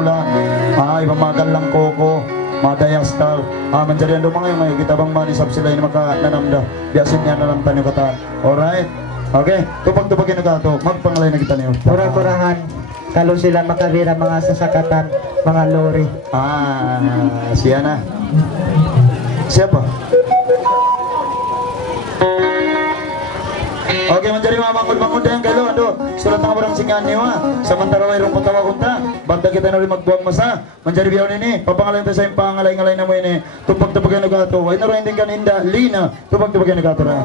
pula. Ipamagal lang koko. Madayastal. Manjarian do mga yung kita bang manisab sila yung makananamda. Biasin niya na lang tanyo kata. Alright? Okay. Tupag-tupagin na kato. Magpangalay na kita niyo. Kurang-kurahan. Kalo sila makabira mga sasakatan, mga lori. Siya na. Siapa? Okay, manjari mga mangod-mangod yan kayo. Ando, sulat nga barang singan niyo ha. Samantara mayroong patawa kunta. Bagda kita na rin magbuwag masa. Manjari biyaw nini. Papangalayin tayo sa yung pangalay-ngalay na mo yun eh. Tupag-tupag yan nagato. Ay naroon din ka Indah. Lena. Tupag-tupag yan nagato na.